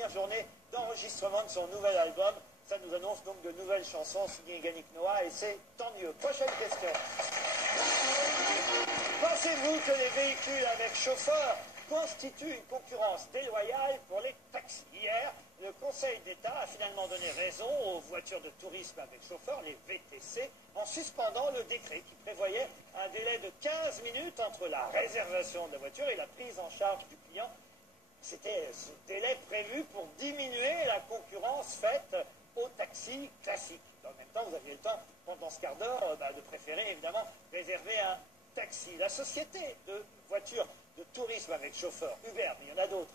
première journée d'enregistrement de son nouvel album. Ça nous annonce donc de nouvelles chansons signées Yannick Noah et c'est tant mieux. Prochaine question. Pensez-vous que les véhicules avec chauffeur constituent une concurrence déloyale pour les taxis? Hier, le Conseil d'État a finalement donné raison aux voitures de tourisme avec chauffeur, les VTC, en suspendant le décret qui prévoyait un délai de 15 minutes entre la réservation de la voiture et la prise en charge du client. C'était ce délai prévu pour diminuer la concurrence faite aux taxis classiques. En même temps, vous aviez le temps, pendant ce quart d'heure, de préférer évidemment réserver un taxi. La société de voitures de tourisme avec chauffeur, Uber, mais il y en a d'autres.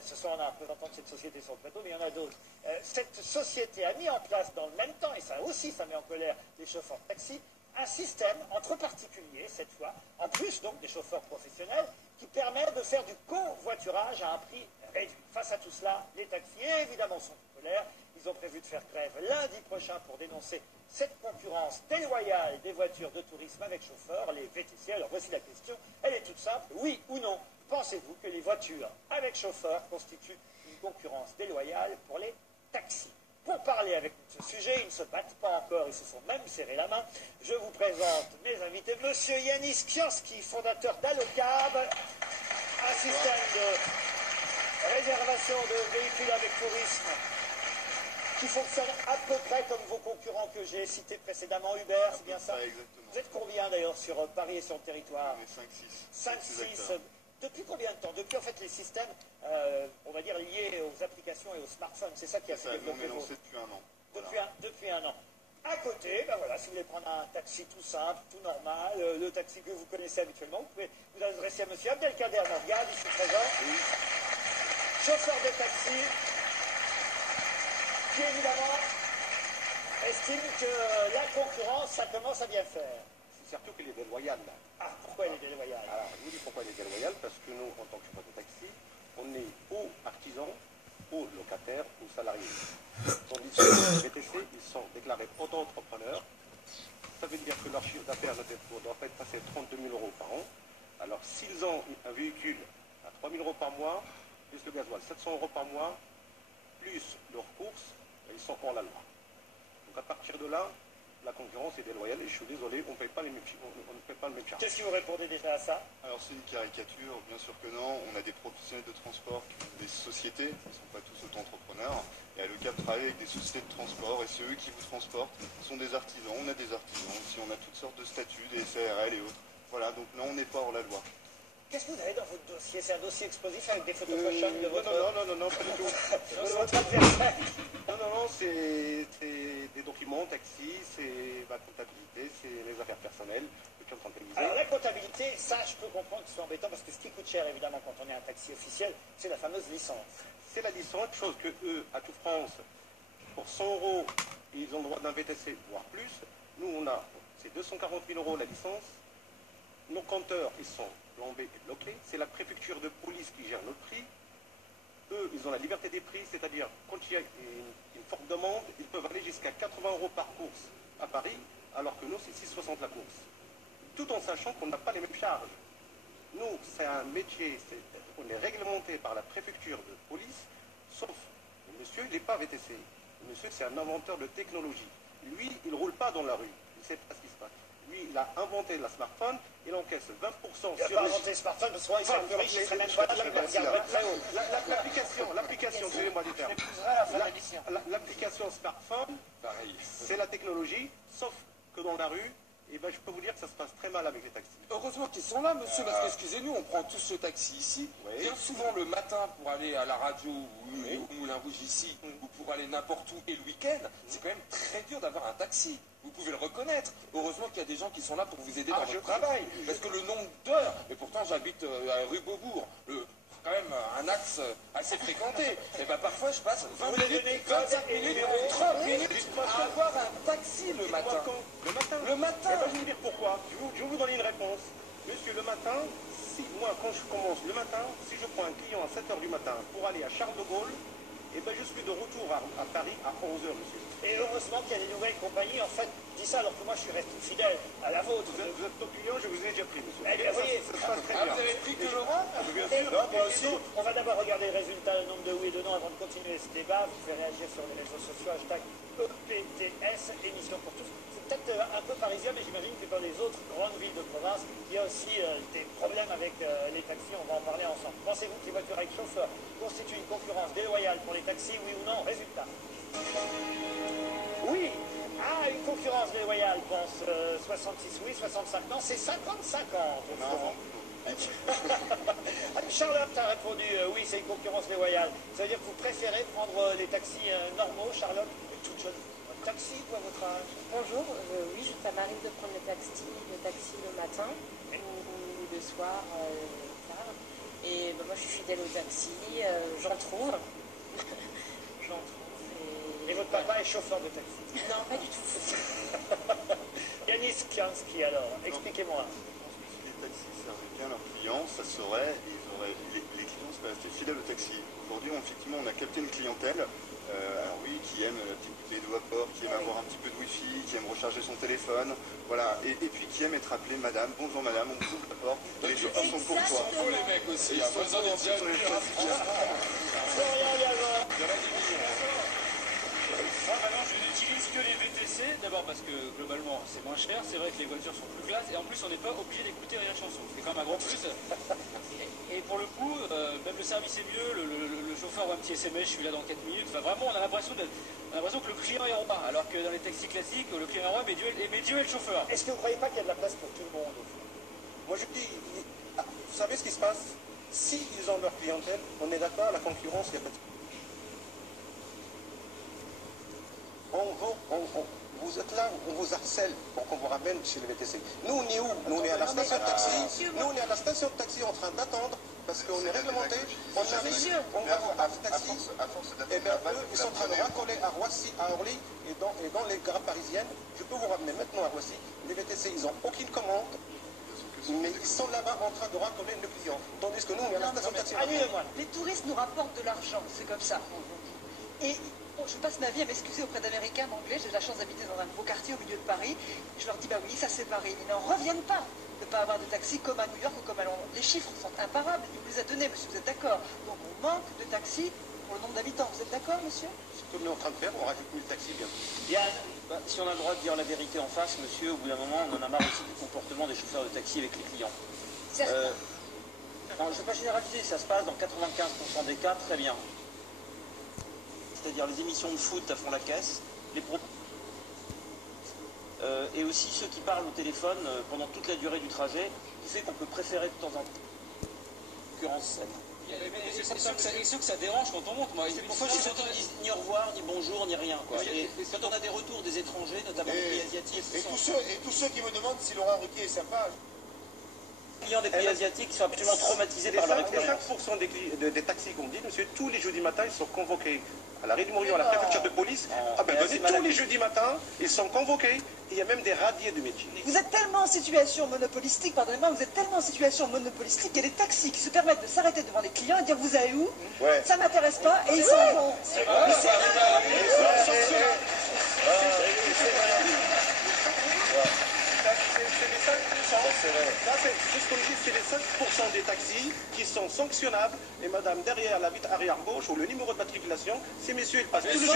Ce soir, on a un représentant de cette société sur le plateau, mais il y en a d'autres. Cette société a mis en place dans le même temps, et ça aussi, ça met en colère les chauffeurs de taxi, un système entre particuliers, cette fois, en plus donc des chauffeurs professionnels, qui permet de faire du covoiturage à un prix réduit. Face à tout cela, les taxiers, évidemment, sont en colère. Ils ont prévu de faire grève lundi prochain pour dénoncer cette concurrence déloyale des voitures de tourisme avec chauffeur, les VTC. Alors voici la question, elle est toute simple, oui ou non? Pensez-vous que les voitures avec chauffeur constituent une concurrence déloyale pour les taxis? Pour parler avec nous de ce sujet, ils ne se battent pas encore, ils se sont même serrés la main. Je vous présente mes invités, Monsieur Yanis Kioski, fondateur d'Allocab, un système de réservation de véhicules avec tourisme qui fonctionne à peu près comme vos concurrents que j'ai cités précédemment, Uber, c'est bien ça? Exactement. Vous êtes combien d'ailleurs sur Paris et sur le territoire? On est 5-6. 5-6. Depuis combien de temps? Depuis en fait les systèmes, on va dire, liés aux applications et aux smartphones. C'est ça qui a fait développer vos... depuis un an. Depuis un an. À côté, voilà, si vous voulez prendre un taxi tout simple, tout normal, le taxi que vous connaissez habituellement, vous pouvez vous adresser à M. Abdelkader Morgane, ici présent, oui. Chauffeur de taxi, qui évidemment estime que la concurrence, ça commence à bien faire. C'est surtout qu'elle est déloyale. Ah, pourquoi elle est déloyale? Alors, je vous dis pourquoi elle est déloyale, parce que nous, en tant que chauffeur de taxi, on est ou artisan, ou locataire, ou salarié. Tandis que les VTC, ils sont déclarés auto-entrepreneurs. Ça veut dire que leur chiffre d'affaires ne doit pas être passé 32 000 € par an. Alors, s'ils ont un véhicule à 3 000 € par mois, plus le gasoil, 700 € par mois, plus leurs courses, ils sont hors la loi. Donc à partir de là, la concurrence est déloyale et je suis désolé, on ne paye pas le même charge. Qu'est-ce que vous répondez déjà à ça? Alors c'est une caricature, bien sûr que non. On a des professionnels de transport qui ont des sociétés, ils ne sont pas tous auto-entrepreneurs. Et Allocab travaille avec des sociétés de transport et c'est eux qui vous transportent. Ce sont des artisans, on a des artisans aussi, on a toutes sortes de statuts, des SARL et autres. Voilà, donc là on n'est pas hors la loi. Qu'est-ce que vous avez dans votre dossier? C'est un dossier explosif avec des photophotoshop de votre... Non, pas du tout. votre adversaire. Non, c'est des documents, taxi, c'est la comptabilité, c'est les affaires personnelles, le compte comptabilisé. Alors la comptabilité, ça je peux comprendre que ce soit embêtant parce que ce qui coûte cher évidemment quand on est un taxi officiel, c'est la fameuse licence. C'est la licence, chose que eux, à toute France, pour 100 €, ils ont le droit d'un VTC, voire plus. Nous, c'est 240 000 € la licence. Nos compteurs, ils sont plombés et bloqués. C'est la préfecture de police qui gère notre prix. Eux, ils ont la liberté des prix, c'est-à-dire quand il y a une forte demande, ils peuvent aller jusqu'à 80 € par course à Paris, alors que nous, c'est 6,60 € la course. Tout en sachant qu'on n'a pas les mêmes charges. Nous, c'est un métier, on est réglementé par la préfecture de police, sauf le monsieur, il n'est pas VTC. Le monsieur, c'est un inventeur de technologie. Lui, il ne roule pas dans la rue. Il ne sait pas ce qui se passe. Lui, il a inventé la smartphone, il encaisse 20% sur il n'a pas inventé le smartphone, parce que il serait plus riche, il serait même pas là, il regarderait très haut. L'application, excusez-moi du terme. L'application smartphone, c'est la technologie, sauf que dans la rue, et ben, je peux vous dire que ça se passe très mal avec les taxis. Heureusement qu'ils sont là, monsieur, parce qu'excusez-nous, on prend tous ce taxi ici. Oui. Bien souvent le matin pour aller à la radio ou au Moulin Rouge ici, ou pour aller n'importe où et le week-end, c'est quand même très dur d'avoir un taxi. Vous pouvez le reconnaître. Heureusement qu'il y a des gens qui sont là pour vous aider dans votre travail. Parce que le nombre d'heures, et pourtant j'habite à rue Beaubourg, quand même un axe assez fréquenté. Et bien parfois je passe 20 minutes, 25 minutes, 30 minutes à avoir un taxi le matin. Le matin. Je vais vous dire pourquoi. Je vais vous donner une réponse. Monsieur, le matin, moi quand je commence le matin, si je prends un client à 7 h du matin pour aller à Charles de Gaulle, Et bien je suis de retour à Paris à 11 h, monsieur. Et heureusement qu'il y a des nouvelles compagnies, en fait, dis ça alors que moi je suis resté fidèle à la vôtre. Vous êtes ton client, je vous ai déjà pris, monsieur. Eh bien, Ça, voyez. ça se passe très Ah, bien. vous avez pris que Laurent? Bien sûr. Non, moi aussi. On va d'abord regarder le résultat, le nombre de oui et de non avant de continuer ce débat. Vous pouvez réagir sur les réseaux sociaux, hashtag EPTS, émission pour tous. C'est peut-être un peu parisien, mais j'imagine que dans les autres grandes villes de province, il y a aussi des problèmes avec les taxis. On va en parler ensemble. Pensez-vous que les voitures avec chauffeur constituent une concurrence déloyale pour les taxis, oui ou non? Résultat. Oui. Ah, une concurrence déloyale, pense 66 oui, 65 non, c'est 50-50. Charlotte a répondu oui, c'est une concurrence déloyale. Ça veut dire que vous préférez prendre les taxis normaux, Charlotte, toute jeune. Un taxi, quoi, votre âge? Bonjour, oui, ça m'arrive de prendre le taxi le matin ou le soir tard. Et moi, je suis fidèle au taxi, j'en trouve. J'en trouve. Et votre papa est chauffeur de taxi? Non, pas du tout. Yanis Kianski, alors, expliquez-moi. Je pense que si les taxis servaient bien leurs clients, ça serait, les clients seraient restés fidèles au taxi. Aujourd'hui, effectivement, on a capté une clientèle, alors oui, qui aime la petite bouteille d'eau à port, qui aime avoir un petit peu de wifi, qui aime recharger son téléphone, voilà, et puis qui aime être appelé madame, bonjour madame, on vous ouvre la porte, les chauffeurs sont courtois. Il faut les mecs aussi, Ils hein, sont besoin d'être sur les bien. Florian Gazan. Il y en a des millions. Moi maintenant je n'utilise que les VTC, d'abord parce que globalement c'est moins cher, c'est vrai que les voitures sont plus classes et en plus on n'est pas obligé d'écouter rien chanson, c'est quand même un gros plus. Et pour le coup, même le service est mieux, le chauffeur voit un petit SMS, je suis là dans 4 minutes, enfin vraiment on a l'impression que le client est roi, alors que dans les taxis classiques, le client est roi, mais Dieu est le chauffeur. Est-ce que vous ne croyez pas qu'il y a de la place pour tout le monde au fond? Moi je dis, vous savez ce qui se passe? Si ils ont leur clientèle, on est d'accord, la concurrence, il n'y a pas de... Vous êtes là, on vous harcèle pour qu'on vous ramène chez le VTC. Nous, on est où? Nous, on est à la station de taxi. Nous, on est à la station de taxi en train d'attendre parce qu'on est réglementé. On arrive, on va voir un taxi. Et bien, eux, ils sont en train de racoler à Roissy, à Orly et dans les gares parisiennes. Je peux vous ramener maintenant à Roissy. Les VTC, ils n'ont aucune commande. Mais ils sont là-bas en train de racoler le client. Tandis que nous, on est à la station de taxi. Les touristes nous rapportent de l'argent, c'est comme ça. Et je passe ma vie à m'excuser auprès d'Américains, d'Anglais. J'ai la chance d'habiter dans un beau quartier au milieu de Paris. Je leur dis, bah oui, ça c'est Paris. Ils n'en reviennent pas de ne pas avoir de taxi comme à New York ou comme à Londres. Les chiffres sont imparables. Il vous les a donnés, monsieur, vous êtes d'accord? Donc on manque de taxis pour le nombre d'habitants. Vous êtes d'accord, monsieur? Ce que nous sommes en train de faire, on rajoute 1000 taxis bientôt. Yann, Si on a le droit de dire la vérité en face, monsieur, au bout d'un moment, on en a marre aussi du comportement des chauffeurs de taxi avec les clients. Non, je ne vais pas généraliser, ça se passe dans 95% des cas très bien. C'est-à-dire les émissions de foot à fond la caisse, les et aussi ceux qui parlent au téléphone pendant toute la durée du trajet, qui fait qu'on peut préférer de temps en temps concurrence saine. Et ceux que ça dérange quand on monte, moi. Pourquoi je ne disent ni au revoir, ni bonjour, ni rien, quoi. Et quand on a des retours des étrangers, notamment des pays asiatiques... Et tous ceux qui me demandent si Laurent Ruquier est sympa... Les clients des pays asiatiques sont absolument traumatisés par leur expérience. Les 5% des taxis qu'on dit, monsieur, tous les jeudis matins, ils sont convoqués à la Réunion, à la préfecture de police. Tous les jeudis matins, ils sont convoqués. Il y a même des radiés de métier. Vous êtes tellement en situation monopolistique, pardonnez-moi, vous êtes tellement en situation monopolistique qu'il y a des taxis qui se permettent de s'arrêter devant les clients et de dire vous allez où? Ça m'intéresse pas et ils s'en vont. C'est les 5% des taxis qui sont sanctionnables. Et madame, derrière la vitre arrière gauche ou le numéro de matriculation, ces messieurs, ils passent tous les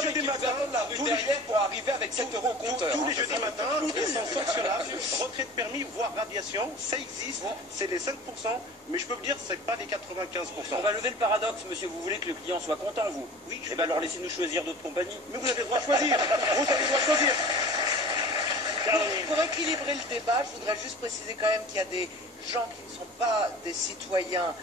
jeudis matin. La rue derrière pour arriver avec 7 € au compteur. Tous les jeudis matins, ils sont sanctionnables. Retrait de permis, voire radiation, ça existe. C'est les 5%. Mais je peux vous dire, c'est pas les 95%. On va lever le paradoxe, monsieur. Vous voulez que le client soit content, vous? Oui. Eh bien alors laissez-nous choisir d'autres compagnies. Mais vous avez le droit de choisir. Vous avez le droit de choisir. Pour équilibrer le débat, je voudrais juste préciser quand même qu'il y a des gens qui ne sont pas des citoyens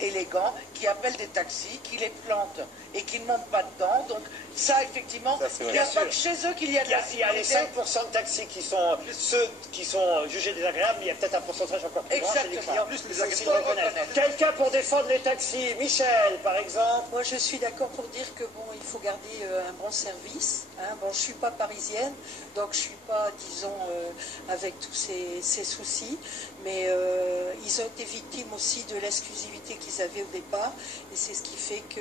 élégants, qui appellent des taxis, qui les plantent et qui ne montent pas dedans. Donc ça, effectivement, il n'y a pas que chez eux qu'il y a de la il y a les 5% de taxis qui sont ceux qui sont jugés désagréables, mais il y a peut-être un pourcentage encore plus grand chez les clients. Quelqu'un pour défendre les taxis? Michel, par exemple. Moi, je suis d'accord pour dire que bon, il faut garder un bon service. Hein. Bon, je suis pas parisienne, donc je suis pas, disons, avec tous ces soucis. Mais ils ont été victimes aussi de l'exclusivité qu'ils avaient au départ. Et c'est ce qui fait que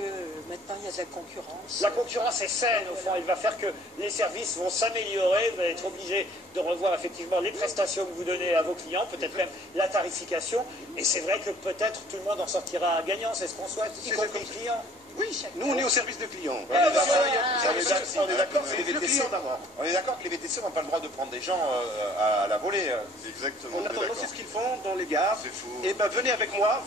maintenant, il y a de la concurrence. La concurrence est saine, au fond. Elle va faire que les services vont s'améliorer. Vous allez être obligé de revoir effectivement les prestations que vous donnez à vos clients, peut-être même la tarification. Et c'est vrai que peut-être tout le monde en sortira gagnant, c'est ce qu'on souhaite, y compris les clients. Oui, nous on est au service des clients. On est d'accord que les VTC, on est d'accord que les VTC n'ont pas le droit de prendre des gens à la volée. Exactement. On attend, c'est ce qu'ils font dans les gares. C'est fou. Et ben venez avec moi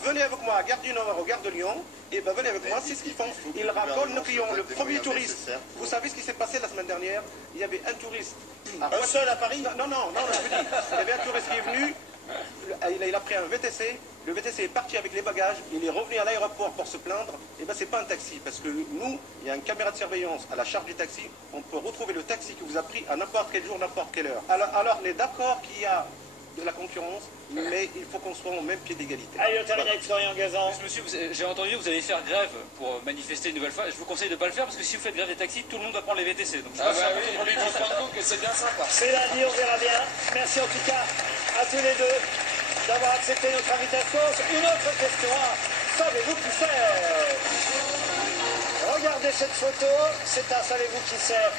à Gare du Nord, au Gare de Lyon. Et ben venez avec moi, c'est ce qu'ils font. Ils racolent nos clients. Le premier touriste. Vous savez ce qui s'est passé la semaine dernière? Il y avait un touriste. Un seul à Paris? Non, je vous dis. Il y avait un touriste qui est venu. Il a pris un VTC. Le VTC est parti avec les bagages, il est revenu à l'aéroport pour se plaindre. Et bien c'est pas un taxi, parce que nous, il y a une caméra de surveillance à la charge du taxi, on peut retrouver le taxi qui vous a pris à n'importe quel jour, n'importe quelle heure. Alors on est d'accord qu'il y a de la concurrence, mais il faut qu'on soit au même pied d'égalité. Allez, on termine avec Florian Gazan. Monsieur, j'ai entendu que vous allez faire grève pour manifester une nouvelle fois. Je vous conseille de ne pas le faire parce que si vous faites grève des taxis, tout le monde va prendre les VTC. Donc Ah bah oui, on lui dit que c'est bien sympa. C'est lundi, on verra bien. Merci en tout cas à tous les deux d'avoir accepté notre invitation. Une autre question, savez-vous qui c'est? Regardez cette photo, c'est un savez-vous qui c'est?